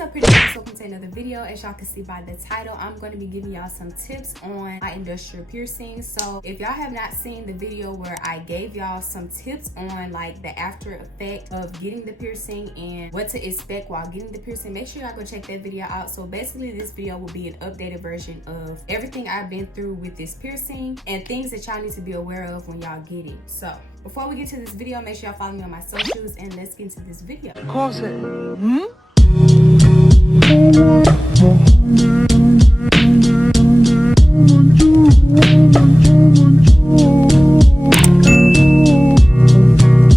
What's up, pretty girls? Welcome to another video. As y'all can see by the title, I'm going to be giving y'all some tips on my industrial piercings. So if y'all have not seen the video where I gave y'all some tips on like the after effect of getting the piercing and what to expect while getting the piercing, make sure y'all go check that video out. So basically this video will be an updated version of everything I've been through with this piercing and things that y'all need to be aware of when y'all get it. So before we get to this video, make sure y'all follow me on my socials and let's get into this video. Cause it.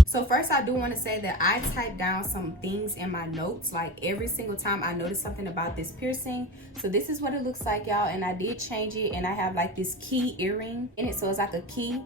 So first, I do want to say that I typed down some things in my notes, like every single time I noticed something about this piercing. So this is what it looks like, y'all, and I did change it, and I have like this key earring in it, so it's like a key.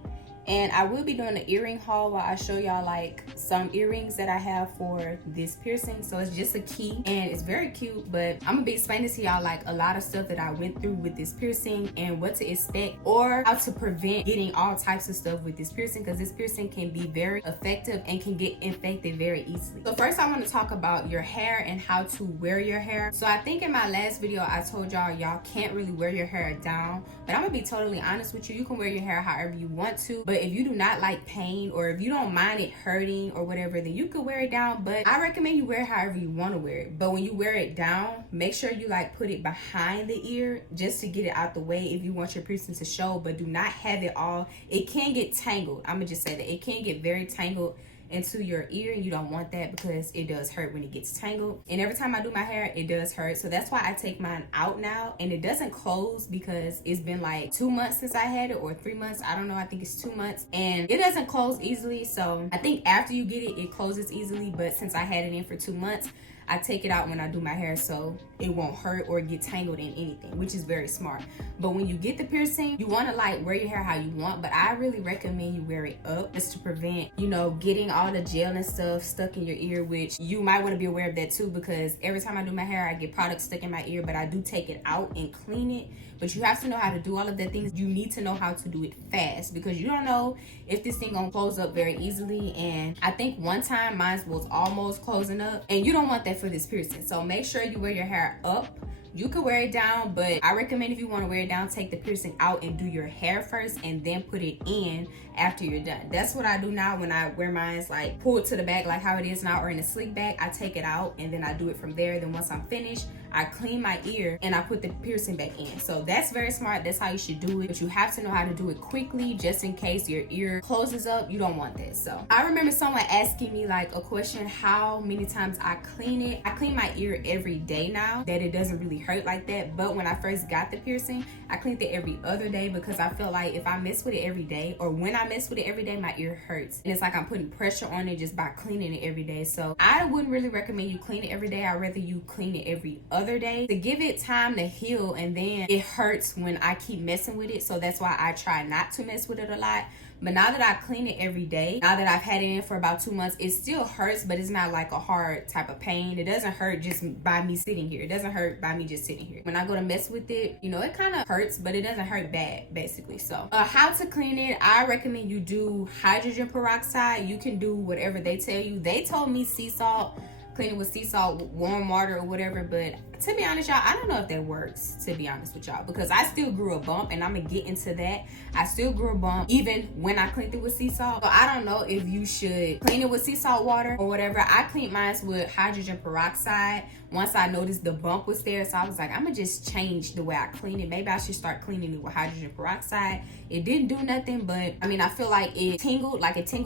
And I will be doing an earring haul while I show y'all like some earrings that I have for this piercing. So it's just a key and it's very cute, but I'm gonna be explaining to y'all like a lot of stuff that I went through with this piercing and what to expect or how to prevent getting all types of stuff with this piercing, because this piercing can be very effective and can get infected very easily. So first I want to talk about your hair and how to wear your hair. So I think in my last video I told y'all can't really wear your hair down, but I'm gonna be totally honest with you. You can wear your hair however you want to, but if you do not like pain or if you don't mind it hurting or whatever, then you could wear it down. But I recommend you wear it however you want to wear it. But when you wear it down, make sure you like put it behind the ear just to get it out the way if you want your piercing to show, but do not have it all. It can get tangled. I'm gonna just say that it can get very tangled into your ear, and you don't want that because it does hurt when it gets tangled. And every time I do my hair, it does hurt. So that's why I take mine out now, and it doesn't close because it's been like 2 months since I had it, or 3 months, I don't know, I think it's 2 months, and it doesn't close easily. So I think after you get it, it closes easily, but since I had it in for 2 months, I take it out when I do my hair so it won't hurt or get tangled in anything, which is very smart. But when you get the piercing, you want to like wear your hair how you want, but I really recommend you wear it up just to prevent, you know, getting all the gel and stuff stuck in your ear, which you might want to be aware of that too, because every time I do my hair, I get product stuck in my ear, but I do take it out and clean it. But you have to know how to do all of that things. You need to know how to do it fast because you don't know if this thing gonna close up very easily. And I think one time mine was almost closing up, and you don't want that for this piercing. So make sure you wear your hair up. You can wear it down, but I recommend if you want to wear it down, take the piercing out and do your hair first and then put it in after you're done. That's what I do now when I wear mine, like pull it to the back like how it is now, or in a slick back. I take it out and then I do it from there. Then once I'm finished, I clean my ear and I put the piercing back in. So that's very smart. That's how you should do it. But you have to know how to do it quickly just in case your ear closes up. You don't want that. So I remember someone asking me like a question, how many times I clean it. I clean my ear every day now that it doesn't really hurt like that. But when I first got the piercing, I cleaned it every other day because I feel like if I mess with it every day, or when I mess with it every day, my ear hurts. And it's like I'm putting pressure on it just by cleaning it every day. So I wouldn't really recommend you clean it every day. I'd rather you clean it every other day to give it time to heal, and then it hurts when I keep messing with it. So that's why I try not to mess with it a lot. But now that I clean it every day, now that I've had it in for about 2 months, it still hurts, but it's not like a hard type of pain. It doesn't hurt just by me sitting here. It doesn't hurt by me just sitting here. When I go to mess with it, you know, it kind of hurts, but it doesn't hurt bad, basically. So how to clean it, I recommend you do hydrogen peroxide. You can do whatever they tell you. They told me sea salt, clean it with sea salt, warm water or whatever, but to be honest, y'all, I don't know if that works, to be honest with y'all, because I still grew a bump, and I'm gonna get into that. I still grew a bump even when I cleaned it with sea salt. So I don't know if you should clean it with sea salt water or whatever. I cleaned mine with hydrogen peroxide once I noticed the bump was there. So I was like, I'm gonna just change the way I clean it. Maybe I should start cleaning it with hydrogen peroxide. It didn't do nothing, but I mean, I feel like it tingled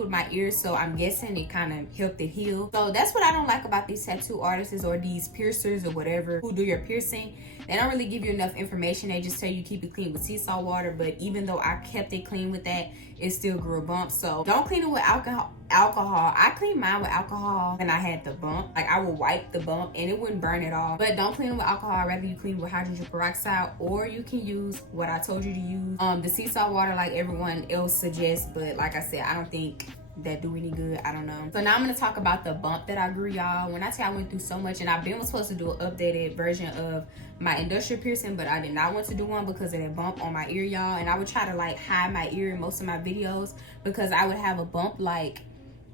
my ears, so I'm guessing it kind of helped it heal. So that's what I don't like about these tattoo artists or these piercers or whatever who do your piercing. They don't really give you enough information. They just tell you keep it clean with sea salt water, but even though I kept it clean with that, it still grew a bump. So don't clean it with alcohol. I cleaned mine with alcohol when I had the bump. Like I would wipe the bump and it wouldn't burn at all. But don't clean it with alcohol. I'd rather you clean it with hydrogen peroxide, or you can use what I told you to use, the sea salt water like everyone else suggests. But like I said, I don't think that do any good. I don't know. So now I'm gonna talk about the bump that I grew, y'all. When I tell you I went through so much, and I've been supposed to do an updated version of my industrial piercing, but I did not want to do one because of that bump on my ear, y'all. And I would try to like hide my ear in most of my videos because I would have a bump like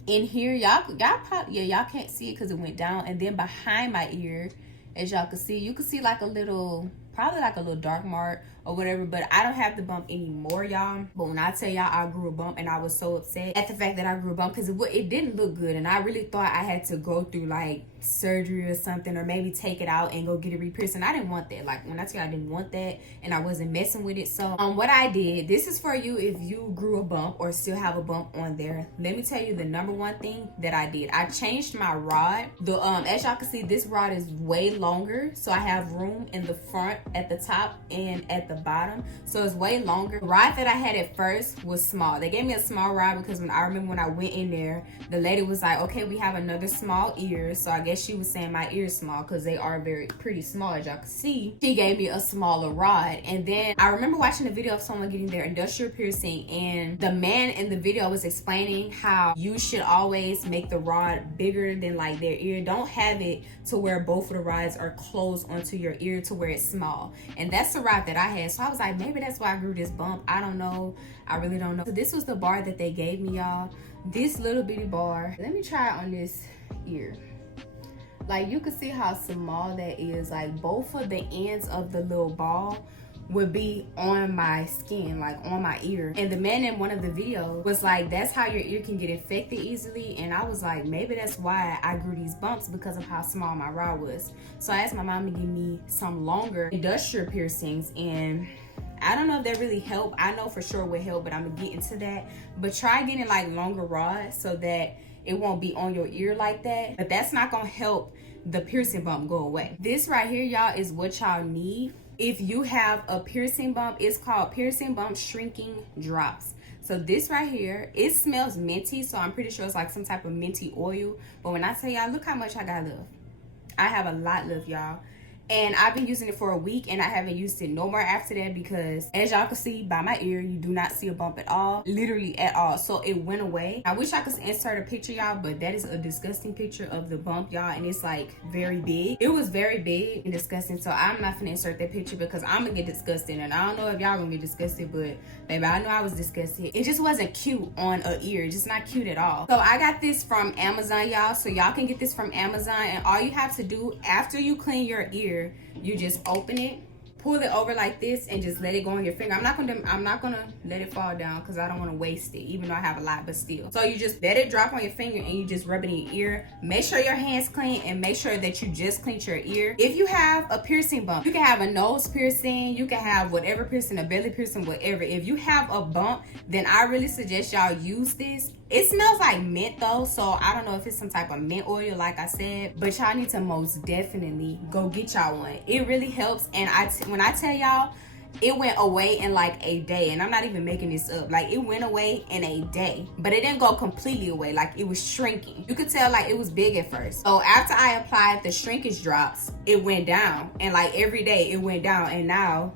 in here. Y'all probably, yeah, y'all can't see it because it went down, and then behind my ear As y'all can see, you can see like a little, probably like a little dark mark or whatever, but I don't have the bump anymore, y'all. But when I tell y'all I grew a bump, and I was so upset at the fact that I grew a bump, because it didn't look good, and I really thought I had to go through like surgery or something, or maybe take it out and go get it re-pierced, and I didn't want that. Like, when I tell you I didn't want that, and I wasn't messing with it. So what I did, this is for you if you grew a bump or still have a bump on there. Let me tell you the number one thing that I did. I changed my rod. The as y'all can see, this rod is way longer, so I have room in the front, at the top, and at the bottom, so it's way longer. The rod that I had at first was small. They gave me a small rod because I remember when I went in there, the lady was like, okay, we have another small ear. So I guess she was saying my ear's small, because they are pretty small, as y'all can see. She gave me a smaller rod. And then I remember watching a video of someone getting their industrial piercing, and the man in the video was explaining how you should always make the rod bigger than like their ear. Don't have it to where both of the rods are closed onto your ear to where it's small. And that's the rod that I had. So I was like, maybe that's why I grew this bump. I don't know. I really don't know. So this was the bar that they gave me, y'all. This little bitty bar. Let me try it on this ear. Like, you can see how small that is. Like, both of the ends of the little ball would be on my skin, like on my ear. And the man in one of the videos was like, that's how your ear can get infected easily. And I was like, maybe that's why I grew these bumps, because of how small my rod was. So I asked my mom to give me some longer industrial piercings, and I don't know if that really help. I know for sure it would help, but I'm gonna get into that. But try getting like longer rods so that it won't be on your ear like that. But that's not gonna help the piercing bump go away. This right here, y'all, is what y'all need if you have a piercing bump. It's called piercing bump shrinking drops. So this right here, it smells minty, so I'm pretty sure it's like some type of minty oil. But when I tell y'all, look how much I got left. I have a lot left, y'all. And I've been using it for a week, and I haven't used it no more after that, because as y'all can see by my ear, you do not see a bump at all, literally at all. So it went away. I wish I could insert a picture, y'all, but that is a disgusting picture of the bump, y'all, and it's like very big. It was very big and disgusting, so I'm not gonna insert that picture because I'm gonna get disgusted, and I don't know if y'all gonna get disgusted, but baby, I know I was disgusted. It just wasn't cute on a ear, just not cute at all. So I got this from Amazon, y'all, so y'all can get this from Amazon, and all you have to do after you clean your ear, you just open it, pull it over like this, and just let it go on your finger. I'm not gonna let it fall down because I don't want to waste it, even though I have a lot, but still. So you just let it drop on your finger, and you just rub it in your ear. Make sure your hands clean, and make sure that you just cleaned your ear. If you have a piercing bump, you can have a nose piercing, you can have whatever piercing, a belly piercing, whatever. If you have a bump, then I really suggest y'all use this. It smells like mint though, so I don't know if it's some type of mint oil, like I said, but y'all need to most definitely go get y'all one. It really helps. And when I tell y'all, it went away in like a day, and I'm not even making this up. Like, it went away in a day, but it didn't go completely away. Like, it was shrinking. You could tell like it was big at first. So after I applied the shrinkage drops, it went down, and like every day it went down, and now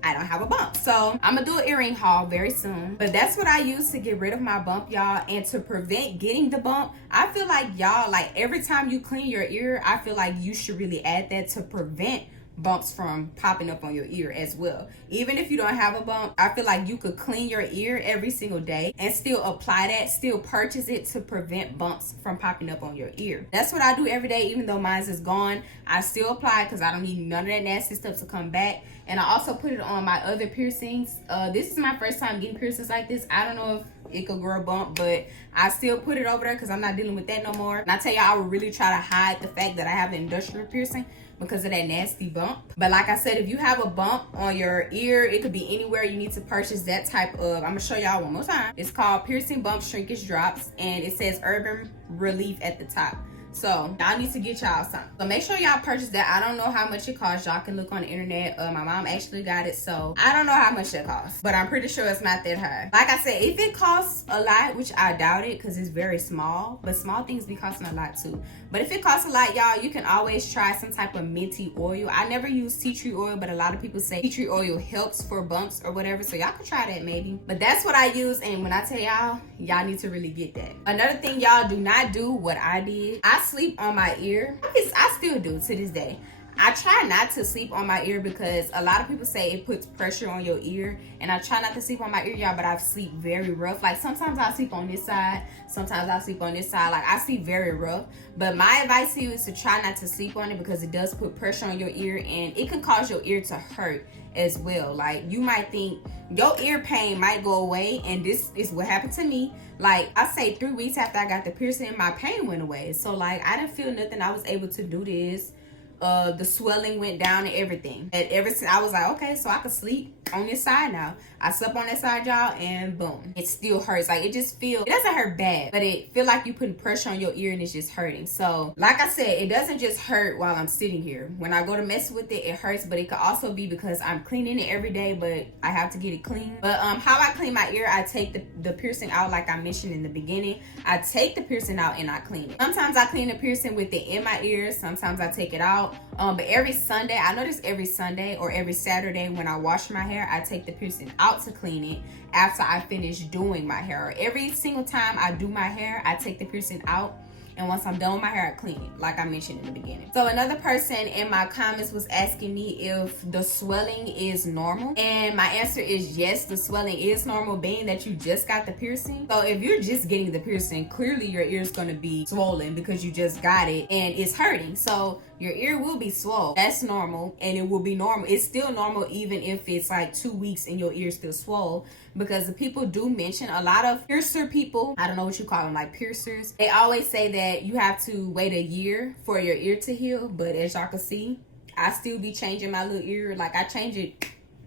I don't have a bump. So I'm gonna do an earring haul very soon, but that's what I use to get rid of my bump, y'all. And to prevent getting the bump, I feel like y'all, like every time you clean your ear, I feel like you should really add that to prevent bumps from popping up on your ear as well. Even if you don't have a bump, I feel like you could clean your ear every single day and still apply that, still purchase it to prevent bumps from popping up on your ear. That's what I do every day. Even though mine is gone, I still apply it because I don't need none of that nasty stuff to come back. And I also put it on my other piercings. This is my first time getting piercings like this. I don't know if it could grow a bump, but I still put it over there because I'm not dealing with that no more. And I tell y'all, I would really try to hide the fact that I have an industrial piercing because of that nasty bump. But like I said, if you have a bump on your ear, it could be anywhere, you need to purchase that type of, I'm gonna show y'all one more time. It's called Piercing Bump Shrinkage Drops, and it says Urban Relief at the top. So y'all need to get y'all some. So make sure y'all purchase that. I don't know how much it costs. Y'all can look on the internet. My mom actually got it, so I don't know how much it costs, but I'm pretty sure it's not that high. Like I said, if it costs a lot, which I doubt it because it's very small, but small things be costing a lot too. But if it costs a lot, y'all, you can always try some type of minty oil. I never use tea tree oil, but a lot of people say tea tree oil helps for bumps or whatever, so y'all could try that maybe. But that's what I use, and when I tell y'all, y'all need to really get that. Another thing, y'all, do not do what I did. I sleep on my ear. I still do to this day. I try not to sleep on my ear because a lot of people say it puts pressure on your ear, and I try not to sleep on my ear, y'all, but I sleep very rough. Like sometimes I sleep on this side, sometimes I sleep on this side. Like I sleep very rough. But my advice to you is to try not to sleep on it because it does put pressure on your ear, and it can cause your ear to hurt as well. Like you might think your ear pain might go away, and this is what happened to me. Like I say 3 weeks after I got the piercing, my pain went away. So like I didn't feel nothing. I was able to do this. The swelling went down and everything. And ever since I was like, okay, so I could sleep on this side now. I slept on that side, y'all, and boom, it still hurts. Like it doesn't hurt bad, but it feel like you putting pressure on your ear and it's just hurting. So like I said, it doesn't just hurt while I'm sitting here. When I go to mess with it, it hurts, but it could also be because I'm cleaning it every day, but I have to get it clean. But how I clean my ear, I take the piercing out like I mentioned in the beginning. I take the piercing out and I clean it. Sometimes I clean the piercing with it in my ears. Sometimes I take it out. But every Sunday, I notice every Sunday or every Saturday when I wash my hair, I take the piercing out to clean it after I finish doing my hair. Or every single time I do my hair, I take the piercing out. And once I'm done with my hair, I clean it, like I mentioned in the beginning. So another person in my comments was asking me if the swelling is normal. And my answer is yes, the swelling is normal, being that you just got the piercing. So if you're just getting the piercing, clearly your ear is going to be swollen because you just got it and it's hurting. So your ear will be swollen. That's normal, and it will be normal. It's still normal even if it's like 2 weeks and your ear still swole, because the people do mention, a lot of piercer people, I don't know what you call them, like piercers, they always say that you have to wait a year for your ear to heal. But as y'all can see, I still be changing my little ear. Like I change it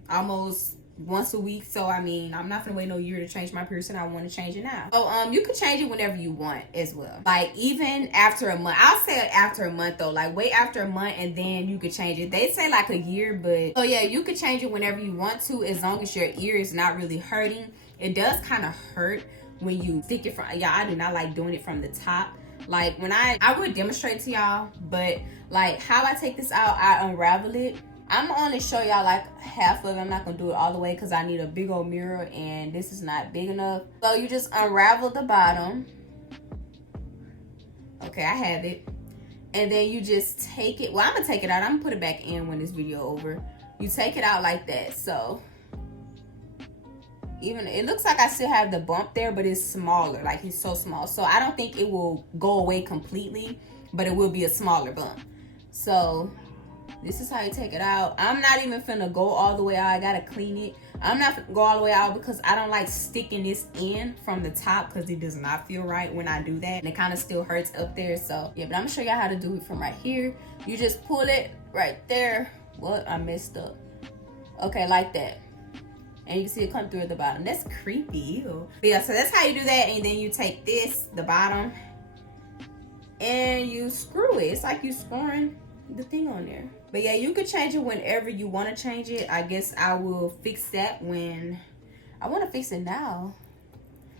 almost once a week. So I mean, I'm not gonna wait no year to change my piercing. I want to change it now. So you can change it whenever you want as well. Like even after a month. I'll say after a month though. Like wait after a month and then you could change it. They say like a year, but so yeah, you could change it whenever you want to, as long as your ear is not really hurting. It does kind of hurt when you stick it from, yeah, I do not like doing it from the top. Like when I would demonstrate to y'all, but like how I take this out, I unravel it. I'm gonna only show y'all like half of it. I'm not gonna do it all the way because I need a big old mirror and this is not big enough. So you just unravel the bottom. Okay, I have it. And then you just take it. Well, I'm gonna take it out. I'm gonna put it back in when this video over. You take it out like that. So even it looks like I still have the bump there, but it's smaller. Like it's so small. So I don't think it will go away completely, but it will be a smaller bump. So this is how you take it out. I'm not even finna go all the way out. I gotta clean it. I'm not finna go all the way out because I don't like sticking this in from the top because it does not feel right when I do that. And it kind of still hurts up there. So yeah, but I'm gonna show y'all how to do it from right here. You just pull it right there. What? I messed up. Okay, like that. And you can see it come through at the bottom. That's creepy. Ew. But yeah, so that's how you do that. And then you take this, the bottom, and you screw it. It's like you screwing the thing on there. But yeah, you can change it whenever you want to change it. I guess I will fix that when I want to fix it now.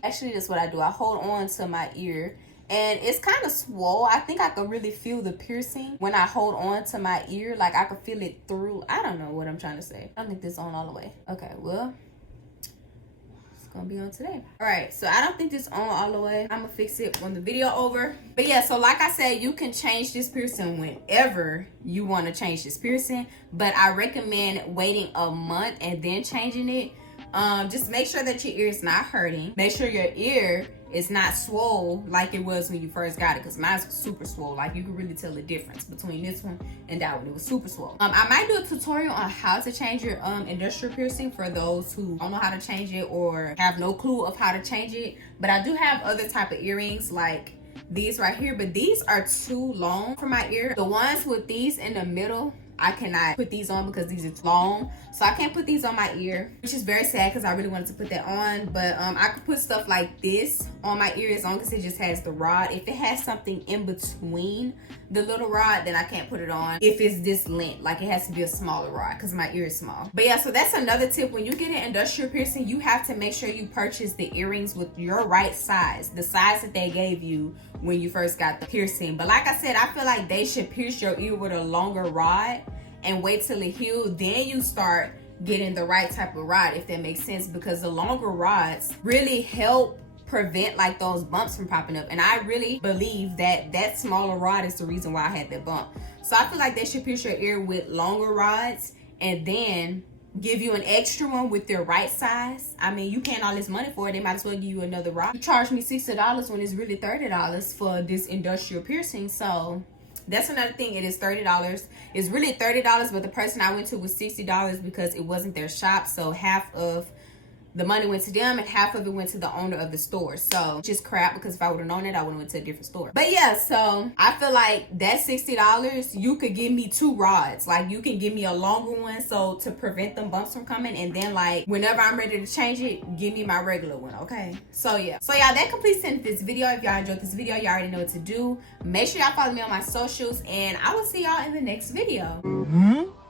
Actually, that's what I do. I hold on to my ear and it's kind of swole. I think I can really feel the piercing when I hold on to my ear. Like I can feel it through. I don't know what I'm trying to say. I don't think this is on all the way. Okay, well, gonna be on today. All right, so I don't think this on all the way. I'm gonna fix it when the video over. But yeah, so like I said, you can change this piercing whenever you want to change this piercing, but I recommend waiting a month and then changing it. Just make sure that your ear is not hurting. Make sure your ear is not swole like it was when you first got it, because mine's super swole. Like you can really tell the difference between this one and that one. It was super swole. I might do a tutorial on how to change your industrial piercing for those who don't know how to change it or have no clue of how to change it. But I do have other type of earrings like these right here, but these are too long for my ear. The ones with these in the middle, I cannot put these on because these are too long. So I can't put these on my ear, which is very sad because I really wanted to put that on. But I could put stuff like this on my ear as long as it just has the rod. If it has something in between the little rod, then I can't put it on. If it's this length, like it has to be a smaller rod because my ear is small. But yeah, so that's another tip. When you get an industrial piercing, you have to make sure you purchase the earrings with your right size, the size that they gave you when you first got the piercing. But like I said, I feel like they should pierce your ear with a longer rod and wait till it heals, then you start getting the right type of rod, if that makes sense, because the longer rods really help prevent like those bumps from popping up. And I really believe that that smaller rod is the reason why I had that bump. So I feel like they should pierce your ear with longer rods and then give you an extra one with their right size. I mean, you paying all this money for it, they might as well give you another rod. You charge me $60 when it's really $30 for this industrial piercing. So that's another thing. It is $30. It's really $30, but the person I went to was $60 because it wasn't their shop. So half of the money went to them and half of it went to the owner of the store. So just crap, because if I would have known it, I would have went to a different store. But yeah, so I feel like that $60, you could give me 2 rods. Like, you can give me a longer one so to prevent them bumps from coming, and then like whenever I'm ready to change it, give me my regular one. Okay, so yeah, y'all, that completes this video. If y'all enjoyed this video, y'all already know what to do. Make sure y'all follow me on my socials, and I will see y'all in the next video.